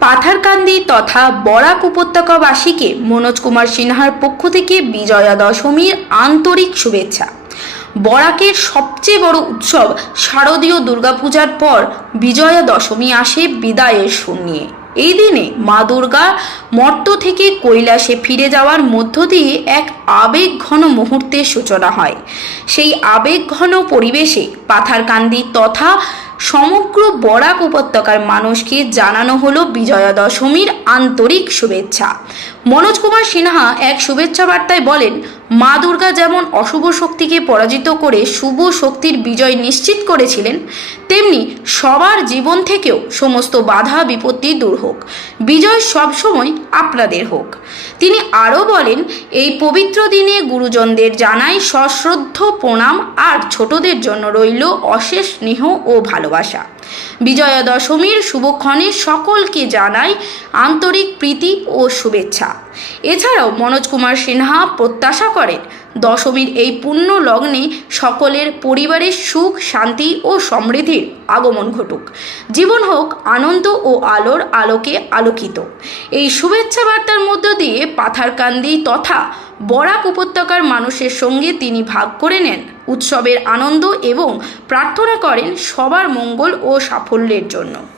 পাথারকান্দি তথা বরাক উপত্যকাবাসীকে মনোজ কুমার সিনহার পক্ষ থেকে বিজয়া দশমীর আন্তরিক শুভেচ্ছা। বরাকের সবচেয়ে বড় উৎসব শারদীয় দুর্গাপূজার পর বিজয়া দশমী আসে বিদায়ের সুর নিয়ে এই দিনে মা দুর্গা মর্ত থেকে কৈলাসে ফিরে যাওয়ার মধ্য দিয়ে এক আবেগ ঘন মুহূর্তের সূচনা হয়। সেই আবেগ ঘন পরিবেশে পাথারকান্দি তথা সমগ্র বরাক উপত্যকার মানুষকে জানানো হলো বিজয়া দশমীর আন্তরিক শুভেচ্ছা। মনোজ কুমার সিনহা এক শুভেচ্ছা বার্তায় বলেন মা দুর্গা যেমন অশুভ শক্তিকে পরাজিত করে শুভ শক্তির বিজয় নিশ্চিত করেছিলেন, তেমনি সবার জীবন থেকেও সমস্ত বাধা, বিপত্তি দূর হোক। বিজয় সবসময় আপনাদের হোক। তিনি আরও বলেন, এই পবিত্র দিনে গুরুজনদের জানাই সশ্রদ্ধ প্রণাম আর ছোটদের জন্য রইল অশেষ স্নেহ ও ভালোবাসা। বিজয়া দশমীর শুভক্ষণে সকলকে জানাই আন্তরিক প্রীতি ও শুভেচ্ছা। এছাড়াও মনোজ কুমার সিনহা প্রত্যাশা করেন, দশমীর এই পুণ্য লগ্নে সকলের পরিবারের সুখ, শান্তি ও সমৃদ্ধির আগমন ঘটুক। জীবন হোক আনন্দ ও আলোর আলোকে আলোকিত। এই শুভেচ্ছা বার্তার মধ্য দিয়ে পাথারকান্দি তথা বরাক উপত্যকার মানুষের সঙ্গে তিনি ভাগ করে নেন। উৎসবের আনন্দ এবং প্রার্থনা করেন সবার মঙ্গল ও সাফল্যের জন্য।